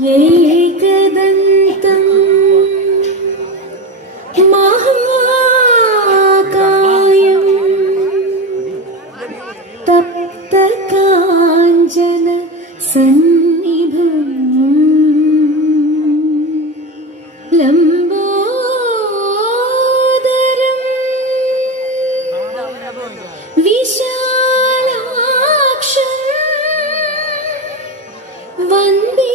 एकदन्तं महाकायं तप्तकाञ्चन सन्निभं लम्बोदरं विशालाक्षं वन्दे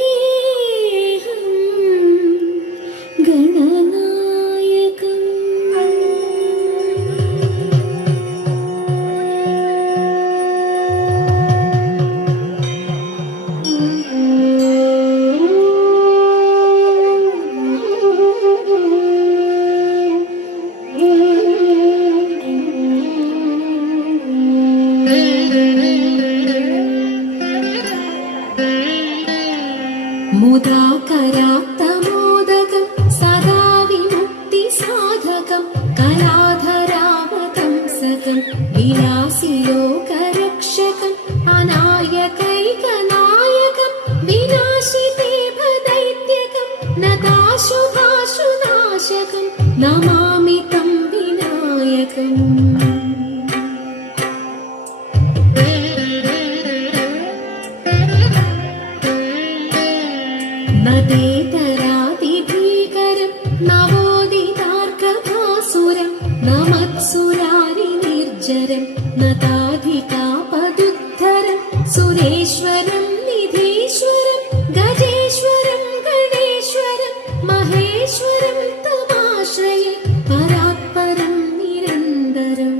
मुदाकरात्तमोदकं सदा विमुक्तिसाधकं कलाधरावतंसकं विलासिलोकरक्षकम् अनायकैकनायकं विनाशिते भदैत्यकं नताशुभाशुनाशकं नमामि तं विनायकम् नदेतरादिभीकरं नवोदितार्कभासुरं नमत्सुरारिनिर्जरं नताधिकापदुद्धरं सुरेश्वरं निधीश्वरं गजेश्वरं गणेश्वरं महेश्वरं तमाश्रये परात्परं निरन्तरम्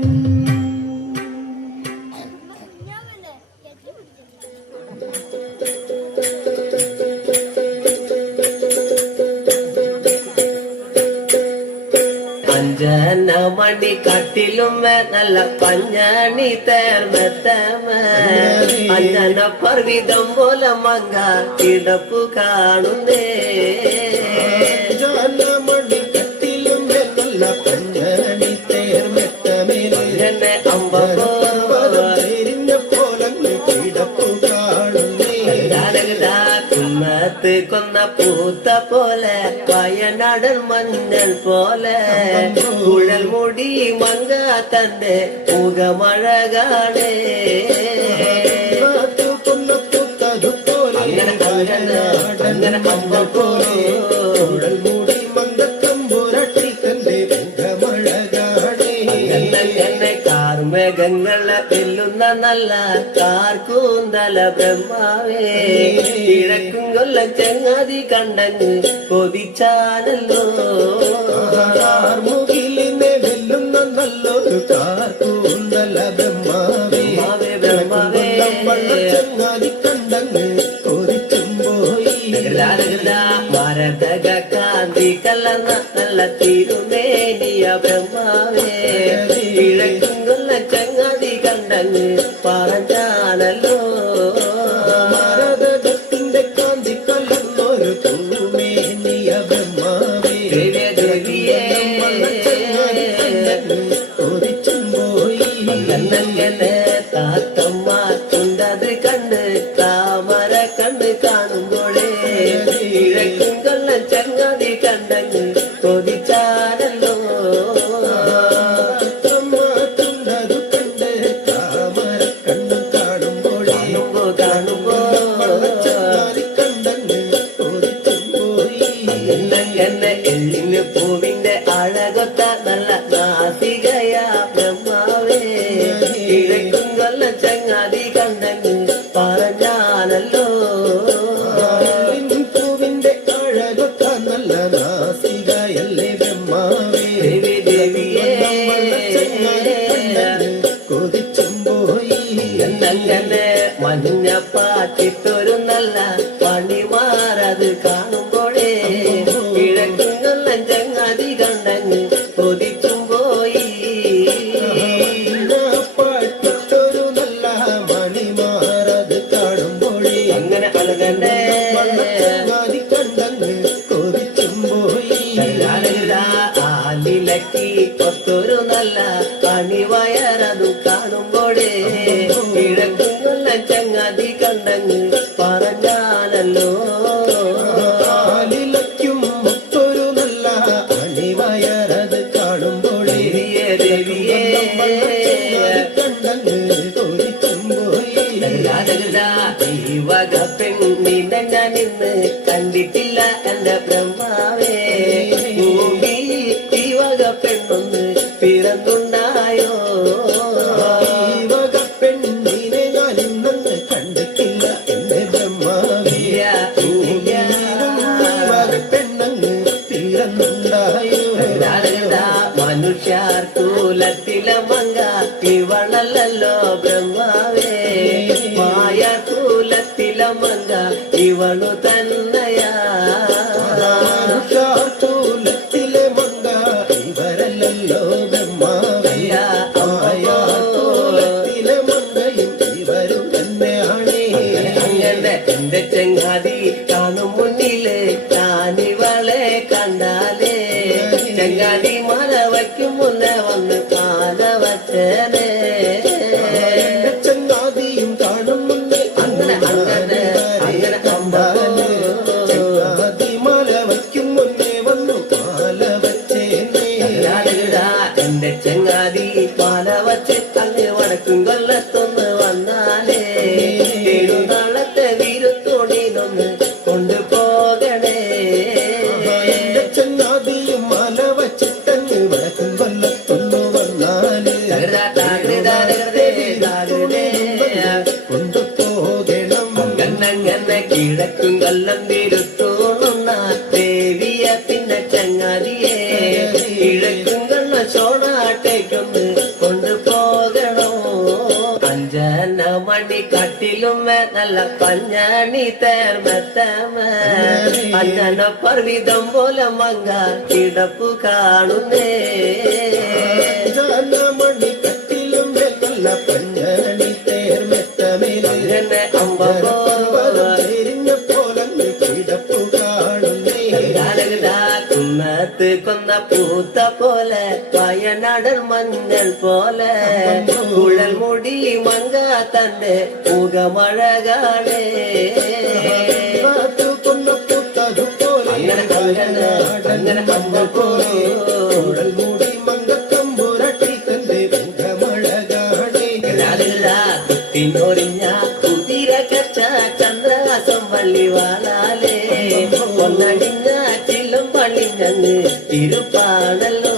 അഞ്ജനമണി കട്ടിലും നല്ല പഞ്ഞണി തേർമത്തമ അഞ്ജന പർവിതം പോലെ മങ്ക കിടപ്പു കാണുന്നേ അഞ്ജനമണി കട്ടിലും നല്ല പഞ്ഞണി തേർമത്തമേ അമ്പോ കിടപ്പു കാണുന്നേ കുന്നത്ത് കൊന്ന പൂത്ത പോലെ വയനാടൻ മഞ്ഞൾ പോലെ കുഴൽ മുടി മങ്ക തന്റെ മുഖമഴകാണേ അങ്ങനെ അമ്പോ കുഴൽ മുടി മങ്കത്തമ്പുരട്ടി തന്റെ മുഖമഴകാണേ എന്നെ കാർമേഘങ്ങളെ വെല്ലുന്ന നല്ല കാർക്കൂന്തല ബ്രഹ്മാവേ കിഴക്കും കൊല്ല ചങ്ങാതി കണ്ടങ്ങ് കൊതിച്ചാനല്ലോ മുകിലിനെ വെല്ലുന്ന നല്ലൊരു കാർക്കൂന്തല ബ്രഹ്മാവേ ബ്രഹ്മാവേ ചങ്ങാതി കണ്ടങ്ങ് കൊതിച്ചും പോയി മരതക കാന്തി കലർന്ന നല്ല തിരുമേനിയ ബ്രഹ്മാവേ കിഴക്കും കൊല്ല ചങ്ങാതി കണ്ടങ്ങ് പറഞ്ഞാനല്ലോ ഭാരതത്തിന്റെ കാന്തി കലർന്നൊരു തൂമേനിയ ബ്രഹ്മാവേ കൊതിച്ചും പോയി കണ്ണങ്ങനെ താത്തമ്മ കൊണ്ടത് കണ്ട് താമര കണ്ണ് കാണുമ്പോഴേ കിഴക്കും കൊല്ല ചങ്ങാതി കണ്ടങ്ങ് കൊതിച്ചാനല്ലോ എള്ളിന് പൂവിന്റെ അഴകൊത്ത നല്ല നാസികയാ ബ്രഹ്മാവേ കിഴക്കും കൊല്ല ചങ്ങാതി കണ്ടങ്ങ് പറഞ്ഞാനല്ലോ പൂവിന്റെ അഴകൊത്ത നല്ല നാസികയല്ലേ ബ്രഹ്മാവേ ദേവിയേ കൊതിച്ചും പോയി എന്നങ്ങനെ മഞ്ഞ പാട്ടിട്ടൊരു നല്ല പണിമാറത് കാണുമ്പോഴേ കിഴക്കും കൊല്ല ചങ്ങാതി കണ്ടങ്ങ് കൊതിച്ചും പോയി പാട്ടിട്ടൊരു നല്ല മണിമാറത് കാണുമ്പോഴേ അങ്ങനെ പലകണ്ടേ കണ്ടങ്ങ് കൊതിച്ചും പോയി ആലിലക്കി കൊത്തൊരു നല്ല പണിവയറതു കാണുമ്പോഴേ കിഴക്കും കൊല്ല ചങ്ങാതി കണ്ടങ്ങ് പറഞ്ഞാലല്ലോ ഇന്ന് കണ്ടിട്ടില്ല എന്റെ ബ്രഹ്മാവേ ഭൂമിയിൽ ഈ വക പെണ്ണൊന്ന് പിറന്നുണ്ടായോ ഈ വക പെണ്ണിനെ ഞാൻ ഇന്നൊന്ന് കണ്ടിട്ടില്ല എന്റെ ബ്രഹ്മാവേ പെണ്ണങ്ങ് പിറന്നുണ്ടായോ മനുഷ്യർ തൂലത്തിലെ മങ്ക ഇവളല്ലോ ബ്രഹ്മാവേ മായ തൂലത്തിലെ മങ്ക ഇവളു തന്നയാ തൂലത്തിലെ മങ്ക ഇവരല്ലോ ബ്രഹ്മാവേ തൂലത്തിലെ മങ്കയും ഇവരും തന്നെയാണേ അങ്ങനെ എന്റെ ചെങ്ങാതി കാണും മുന്നില് ഞാനിവളെ കണ്ടാലേ ചെങ്ങാതി മല വയ്ക്കും മുന്നേ വന്ന് പാല വച്ചേനേ ചങ്ങാതിയും കാണും മുന്നേ അങ്ങനെ അങ്ങനെ അങ്ങനെ ചങ്ങാതി മല വയ്ക്കും മുന്നേ വന്നു പാല വച്ചേന്നേ എന്റെ ചെങ്ങാതി പാല വച്ച് അങ്ങ് വടക്കും കൊല്ലത്തൊന്ന് വന്നാലേ നാളത്തെ വീരുത്തോണിനൊന്ന് കൊണ്ടുപോകണേ ചങ്ങാതിയും മല വച്ചിട്ടങ്ങ് വടക്കും കൊല്ലത്തൊന്നു വന്നാല് കൊണ്ടുപോകണം കണ്ണങ്ങനെ കിഴക്കും കൊല്ലം വീരുത്തോണുന്ന ദേവിയ പിന്നെ ചങ്ങാതിയെ കിഴക്കും കണ്ണ ചോണാട്ടേക്കൊന്ന് കൊണ്ടുപോകണോ അഞ്ചന മണി കട്ടിലും നല്ല പഞ്ഞാണി തേർമത്തമ അഞ്ചന പർവിതം പോലെ മങ്ക കിടപ്പു കാണുന്നേ മണി കട്ടിലും നല്ല പഞ്ഞണി തേർമെത്തമേലെ അമ്പോ തിരിഞ്ഞ പോലങ്ങ് കിടപ്പു കാണുന്നേ കുന്നത്ത് കൊന്ന പൂത്ത പോലെ വയനാടൻ മഞ്ഞൾ പോലെ കുഴൽ മുടി മങ്ക തന്റെ മുഖമഴകാണേ അങ്ങനെ മൂടി മങ്കക്കമ്പുരട്ടി തന്റെ കുത്തിനൊറിഞ്ഞ കുതിര കച്ച ചന്ദ്രാസം വള്ളി വാളാലേ പൊന്നടിഞ്ഞ ചില്ലും പള്ളിഞ്ഞങ്ങ് തിരുപ്പാണല്ലോ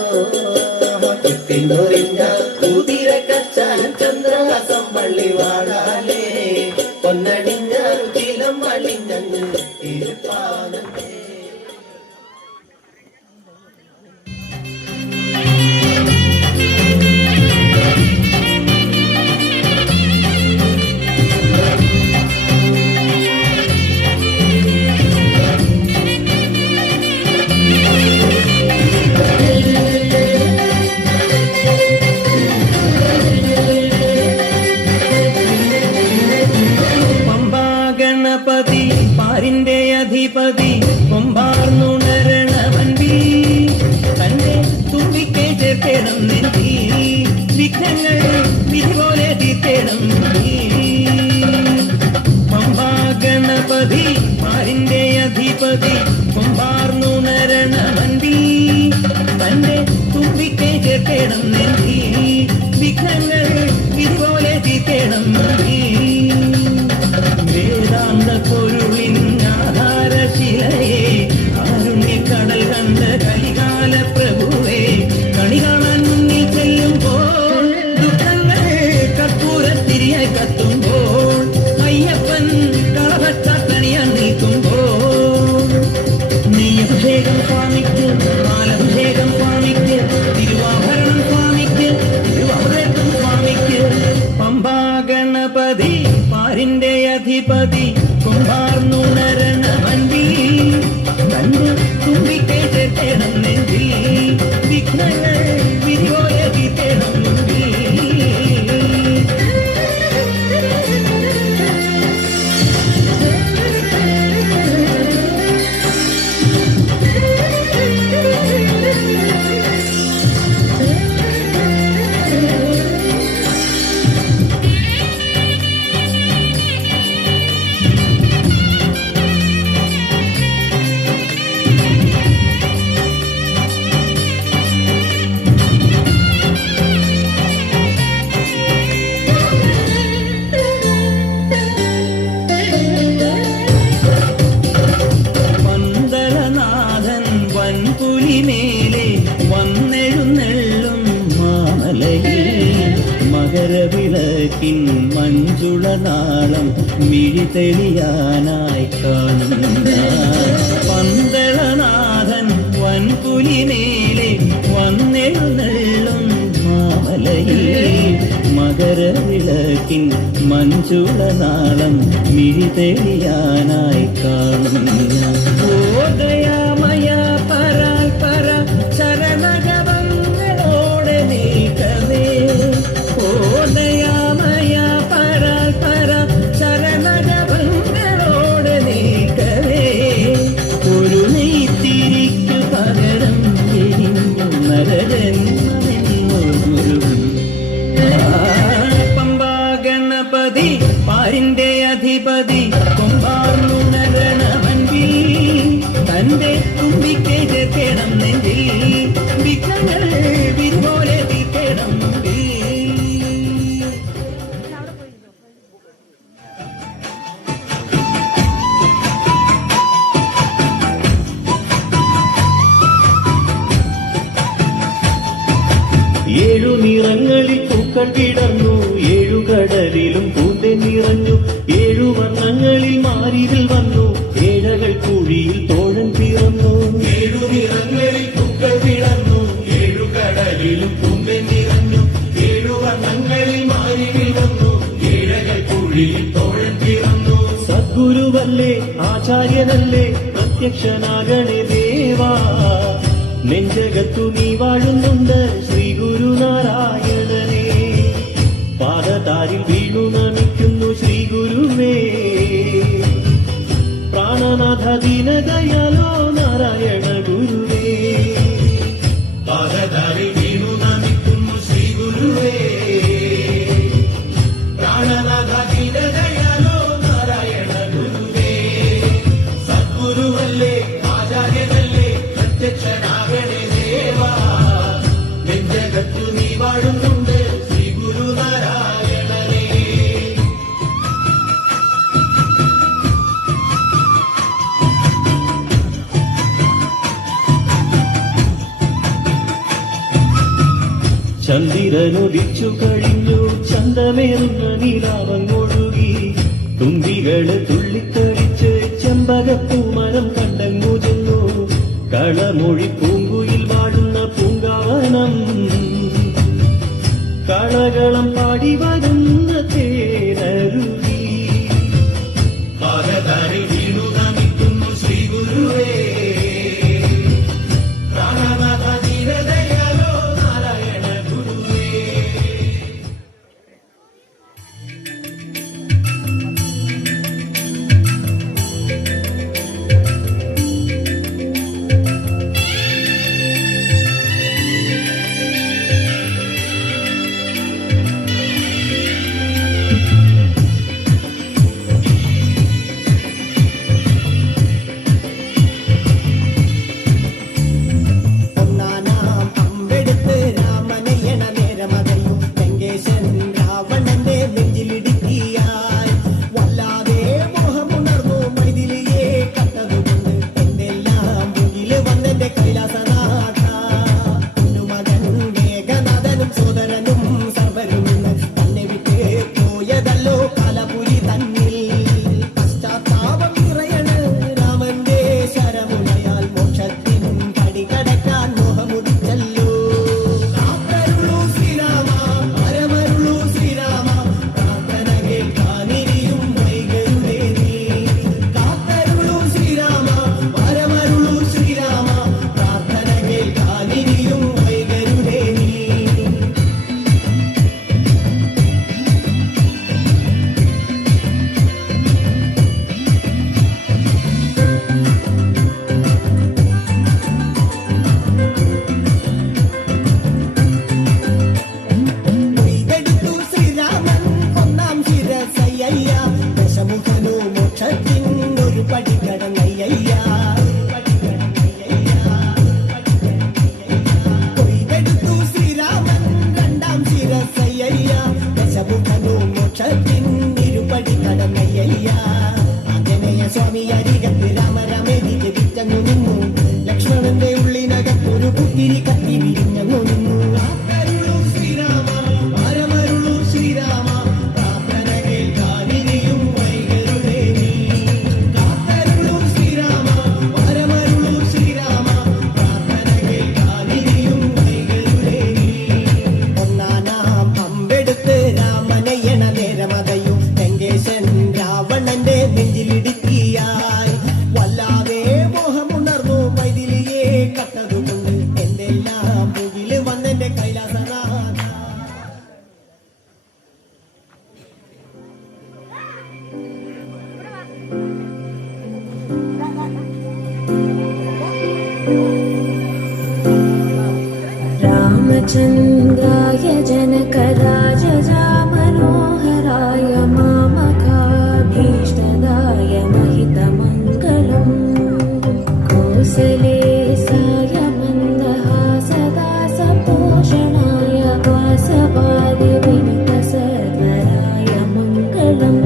കുത്തിനൊറിഞ്ഞ കുതിര കച്ച ചന്ദ്രാസം വള്ളി വാളാലേ പൊന്നടിഞ്ഞ ചില്ലും പള്ളിഞ്ഞങ്ങ് തിരുപ്പാണല്ലേ ഗണപതി പാരിന്റെ അധിപതി കൊമ്പാർന്നുണരണവൻപി തന്റെ തുമ്പിക്കെ ചേർക്കണം നെഞ്ചി വിഘ്നങ്ങൾ വിധി പോലെ തീർക്കണം പമ്പാ ഗണപതി പാരിന്റെ അധിപതി കൊമ്പാർന്നുണരണവൻപി തന്റെ തുമ്പിക്കെ ചേർക്കണം നെഞ്ചി വിഘ്നങ്ങൾ വിധി പോലെ തീർക്കണം വേദാന്ത പൊരുളിൻ ആധാരശിലയെ കാരുണ്യക്കടൽ കണ്ട കലികാല പ്രഭുവേ കണി കാണാൻ മുന്നിൽ ചെല്ലുമ്പോൾ ദുഃഖങ്ങൾ കർപ്പൂരത്തിരിയായി കത്തുമ്പോൾ അയ്യപ്പൻ കളഭച്ചാക്കണിയാൻ നീക്കുമ്പോൾ നെയ്യഭിഷേകം സ്വാമിക്ക് പാലഭിഷേകം സ്വാമിക്ക് തിരുവാഭരണം സ്വാമി വിളക്കിൻ മഞ്ജുള നാളം മിഴി തെളിയാനായി കാണുന്ന പന്തളനാഥൻ വൻപുലിമേലെ വന്നെഴുന്നള്ളും മാമലയിൽ മകരവിളക്കിൻ മഞ്ജുള നാളം മിഴി തെളിയാനായി കാണുന്ന ഓദയമയ പരാൽ പര ശരണജപങ്ങളോടെ നീക്കവേ ഓദയമയ പരാൽ പര ശരണജപങ്ങളോടെ നീക്കവേ ഒരു നെയ്ത്തിരിക്കു പകരം എരിഞ്ഞു നരജന്മമെന്നു ഗുരു പമ്പാ ഗണപതി പാരിന്റെ അധിപതി കൊമ്പാർന്നുണരണമൻപിൽ തന്റെ തുമ്പിക്ക് ചേർക്കണം നെഞ്ചിൽ വിഘ്നങ്ങൾ വിരുപോലെ തീർക്കണം ഏഴു നിറങ്ങളിൽ പൂക്കൾ വിടർന്നു ഏഴു കടലിലും പൂന്തേൻ നിറഞ്ഞു ഏഴു വർണ്ണങ്ങളിൽ മാരിവിൽ വന്നു ഏഴകൾ കുഴിയിൽ തോഴൻ പിറന്നു ഏഴു നിറങ്ങളിൽ പൂക്കൾ വിടർന്നു ഏഴു കടലിലും പൂന്തേൻ നിറഞ്ഞു ഏഴു വർണ്ണങ്ങളിൽ മാരിവിൽ വന്നു ഏഴകൾ കുഴിയിൽ തോഴൻ പിറന്നു സദ്ഗുരുവല്ലേ ആചാര്യനല്ലേ പ്രത്യക്ഷനാകണേ ദേവാ നെഞ്ചകത്തു നീ വാഴുന്നുണ്ട് ശ്രീ ഗുരുനാരായണനെ പാദതാരിൽ വീണു നമിക്കുന്നു ശ്രീ ഗുരുവേ പ്രാണനാഥ ദീനദയാലോ നാരായണ ഗുരുവേ പാദതാരിൽ വീണു നമിക്കുന്നു ശ്രീ ഗുരുവേ പ്രാണനാഥ ദീനദയാലോ നാരായണ ഗുരുവേ സദ്ഗുരുവല്ലേ ആചാര്യനല്ലേ പ്രത്യക്ഷനാകണേ ദേവാ നെഞ്ചകത്തു നീ വാഴുന്നുണ്ട് ശ്രീ ഗുരുനാരായണനേ ചന്ദ്രനുദിച്ചു കഴിഞ്ഞു ചന്തമേറുന്ന നീലാവങ്ങൊഴുകി തുമ്പികള് തുള്ളിക്കളിച്ച് ചെമ്പകപ്പൂമരം കണ്ടങ്ങു ചെന്നു കളമൊഴി പൂങ്കുയിൽ വാഴുന്ന പൂങ്കാവനം കളകളം പാടി വരുന്ന തേനരുവി പാദതാരിൽ വീണു നമിക്കുന്നു ശ്രീ ഗുരുവേ പ്രാണനാഥ ദീനദയാലോ നാരായണ ഗുരുവേ रामचन्द्राय जनकराजजा मनोहराय मामकाभीष्टदाय महितमङ्गलम् कौसलेशाय मन्दहासदासपोषणाय वासवादिविनुतसर्वराय मङ्गलम्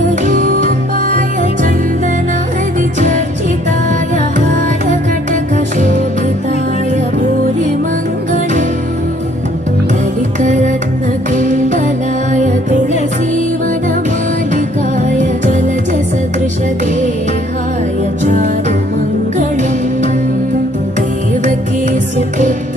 चारुमेघरूपाय चन्दनादिचर्चिताय हारकटकशोभिताय भूरिमङ्गलम् ललितरत्नकुण्डलाय तुलसीवनमालिकाय जलजसदृशदेहाय चारुमङ्गलम् देवकी सुपुत्र